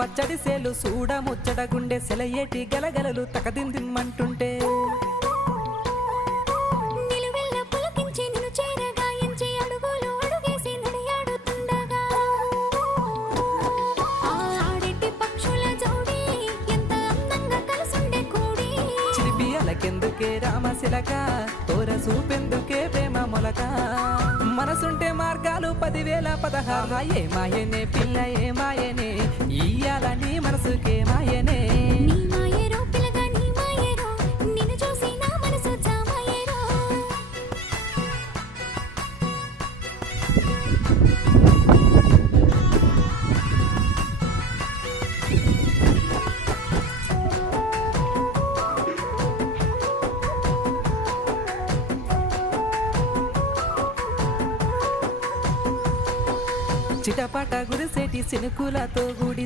పచ్చడి సేలు సూడ ముచ్చట గుండె సెలయేటి గలగలలు తకదిందిమ్మంటుంటే నిలువెల్ల పులకించి నిన్ను చేరగా ఎంచి అడుగులు అడుగేసి నడియాడుతుండగా ఆ ఆడెట్టి పక్షుల జోడి ఎంత అందంగా కలుసుండే కూడి చిలిపియలకెందుకే రామశిలక తోర చూపెందుకే ప్రేమ మొలక మనసుంటే మార్గాలు 10,016 ఏ మాయనే పిల్ల ఏ మాయనే ఇయ్యాల నీ మనసుకే మాయనే నీ మాయేరో పిల్లగా నీ మాయేరో నిన్ను చూసి నా మనసు జామాయేరో చిటపట గురిసేటి సినుకులతో గుడి